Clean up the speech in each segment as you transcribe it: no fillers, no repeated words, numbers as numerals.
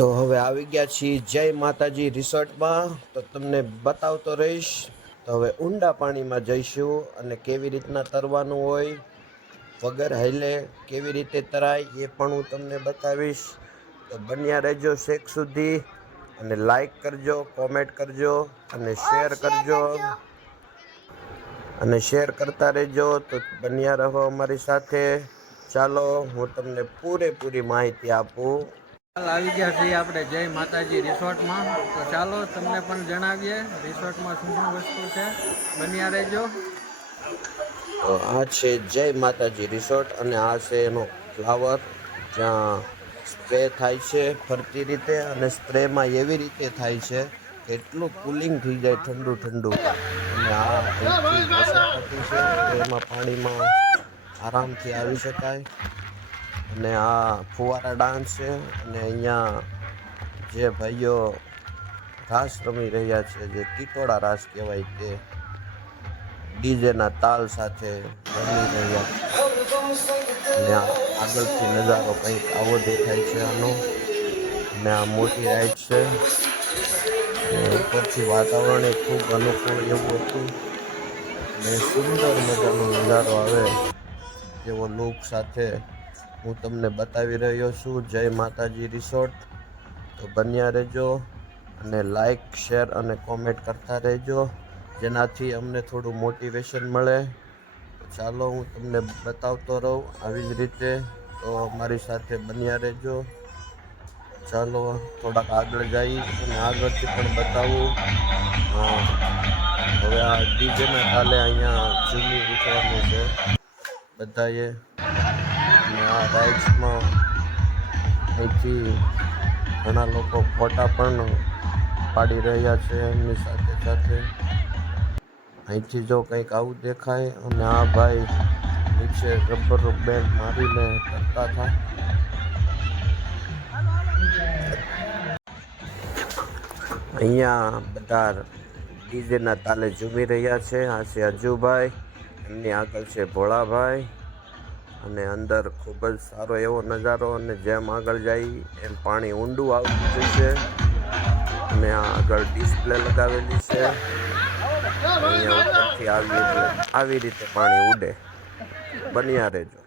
તો હવે આવી ગયા છીએ જય માતાજી રિસોર્ટમાં. તો તમને બતાવતો રહીશ. તો હવે ઊંડા પાણીમાં જઈશું અને કેવી રીતના તરવાનું હોય, વગર હાઈલે કેવી રીતે તરાય એ પણ હું તમને બતાવીશ. તો બન્યા રહેજો શેક સુધી અને લાઈક કરજો, કોમેન્ટ કરજો અને શેર કરજો અને શેર કરતા રહેજો. તો બન્યા રહો અમારી સાથે. ચાલો હું તમને પૂરેપૂરી માહિતી આપું. આવી ગયા છીએ આપણે જય માતાજી રિસોર્ટમાં. તો ચાલો તમને પણ જણાવીએ રિસોર્ટમાં શું શું વસ્તુ છે. બન્યા રહેજો. તો આ છે જય માતાજી રિસોર્ટ અને આ છે એનો ફ્લાવર, જ્યાં સ્પ્રે થાય છે ફરતી રીતે. અને સ્પ્રેમાં એવી રીતે થાય છે કે એટલું કુલિંગ થઈ જાય, ઠંડુ ઠંડુ. અને આ અહીંથી મસાપટ્ટી છે તો એમાં પાણીમાં આરામથી આવી શકાય. અને આ ફુવારા ડાન્સ છે. અને અહીંયા જે ભાઈઓ રાસ રમી રહ્યા છે, જે ટીટોળા રાસ કહેવાય, તે ડીજેના તાલ સાથે રમી રહ્યા. અને આગળથી નજારો કંઈક આવો દેખાય છે આનો. અને આ મોટી રાઈડ છે. અને ઉપરથી વાતાવરણ એ ખૂબ અનુકૂળ એવું હતું. અને સુંદર મજાનો નજારો આવે જેવો લુક સાથે હું તમને બતાવી રહ્યો છું જય માતાજી રિસોર્ટ. તો બન્યા રહેજો અને લાઈક, શેર અને કોમેન્ટ કરતા રહેજો, જેનાથી અમને થોડું મોટિવેશન મળે. તો ચાલો હું તમને બતાવતો રહું આવી જ રીતે. તો અમારી સાથે બન્યા રહેજો. ચાલો થોડાક આગળ જઈ અને આગળથી પણ બતાવું. હવે આ ડીજેના તાલે અહીંયા ઝૂમી ઉઠવાનું છે બધાએ. અને આ રાઇડ્સમાં અહીંથી ઘણા લોકો ફોટા પણ પાડી રહ્યા છે એમની સાથે સાથે. અહીંથી જો કંઈક આવું દેખાય. અને આ ભાઈ નીચે રબર બેન્ડ મારીને કરતા હતા. અહીંયા બધા ડીજેના તાલે ઝૂમી રહ્યા છે. આ છે અજુભાઈ, એમની આગળ છે ભોળાભાઈ. અને અંદર ખૂબ જ સારો એવો નજારો. અને જેમ આગળ જાય એમ પાણી ઊંડું આવતું જશે. અને આ આગળ ડિસ્પ્લે લગાવેલી છે. અહીંયા ઉપરથી આવી રીતે પાણી ઉડે. બન્યા રહેજો.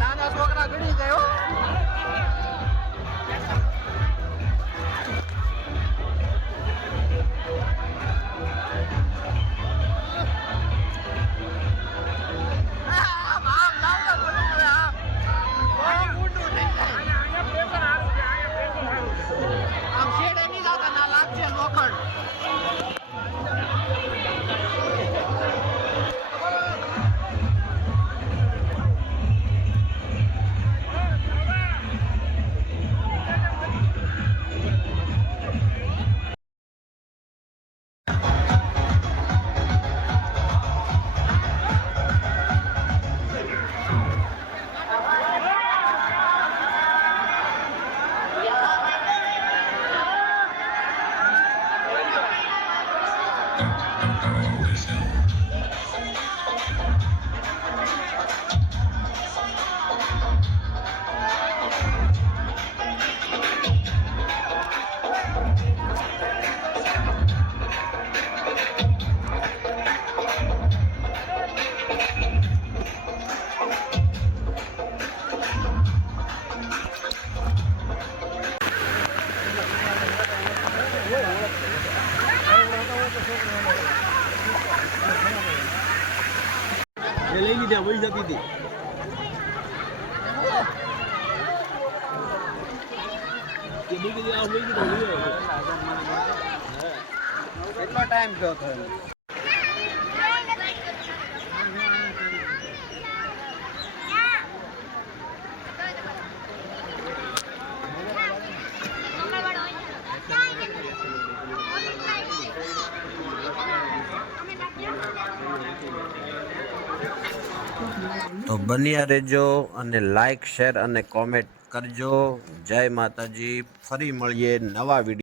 નાના છોકરા ગણી ગયો. લઈ લીધા વહી જતી હતી. કેટલો ટાઈમ થયો થયો? તો બન્યા રહેજો અને લાઈક શેર અને કોમેન્ટ કરજો. જય માતાજી. ફરી મળીએ નવા વિડીયો.